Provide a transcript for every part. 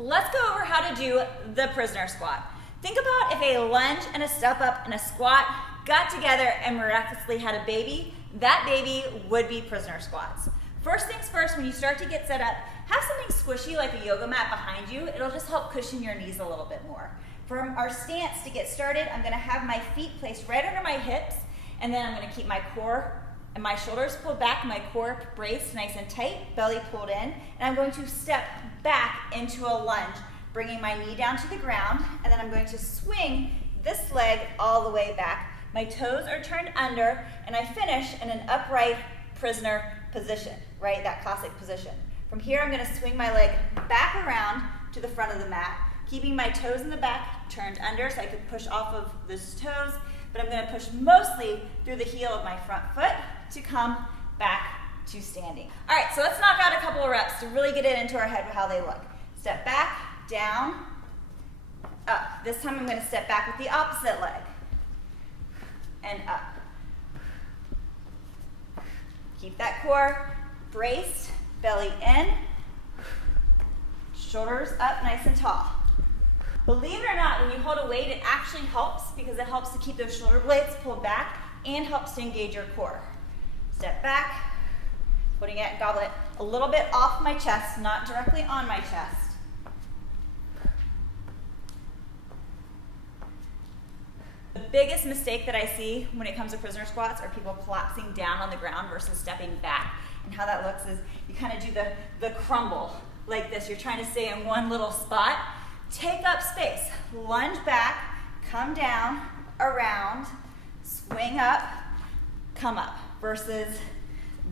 Let's go over how to do the prisoner squat. Think about if a lunge and a step up and a squat got together and miraculously had a baby. That baby would be prisoner squats. First things first, when you start to get set up, have something squishy like a yoga mat behind you. It'll just help cushion your knees a little bit more. From our stance to get started, I'm gonna have my feet placed right under my hips, and then I'm gonna keep my core and my shoulders pulled back, my core braced nice and tight, belly pulled in, and I'm going to step back into a lunge, bringing my knee down to the ground, and then I'm going to swing this leg all the way back. My toes are turned under, and I finish in an upright prisoner position, right? That classic position. From here, I'm gonna swing my leg back around to the front of the mat, keeping my toes in the back, turned under so I could push off of those toes, but I'm gonna push mostly through the heel of my front foot to come back to standing. All right, so let's knock out a couple of reps to really get it into our head with how they look. Step back, down, up. This time I'm gonna step back with the opposite leg, and up. Keep that core braced, belly in, shoulders up nice and tall. Believe it or not, when you hold a weight, it actually helps because it helps to keep those shoulder blades pulled back and helps to engage your core. Step back, putting it, goblet a little bit off my chest, not directly on my chest. The biggest mistake that I see when it comes to prisoner squats are people collapsing down on the ground versus stepping back. And how that looks is you kind of do the crumble like this. You're trying to stay in one little spot. Take up space. Lunge back, come down, around, swing up, come up, versus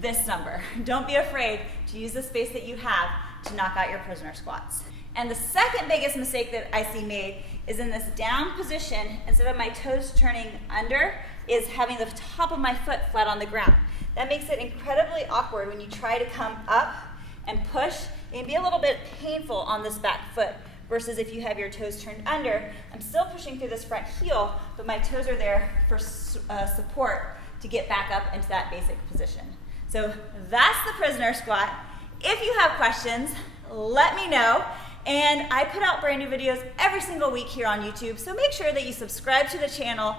this number. Don't be afraid to use the space that you have to knock out your prisoner squats. And the second biggest mistake that I see made is in this down position, instead of my toes turning under, is having the top of my foot flat on the ground. That makes it incredibly awkward when you try to come up and push. It can be a little bit painful on this back foot, versus if you have your toes turned under. I'm still pushing through this front heel, but my toes are there for support to get back up into that basic position. So that's the prisoner squat. If you have questions, let me know. And I put out brand new videos every single week here on YouTube, so make sure that you subscribe to the channel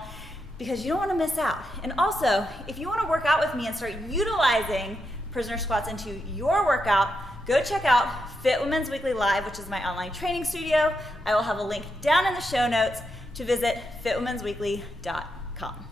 because you don't want to miss out. And also, if you want to work out with me and start utilizing prisoner squats into your workout, go check out Fit Women's Weekly Live, which is my online training studio. I will have a link down in the show notes to visit fitwomensweekly.com.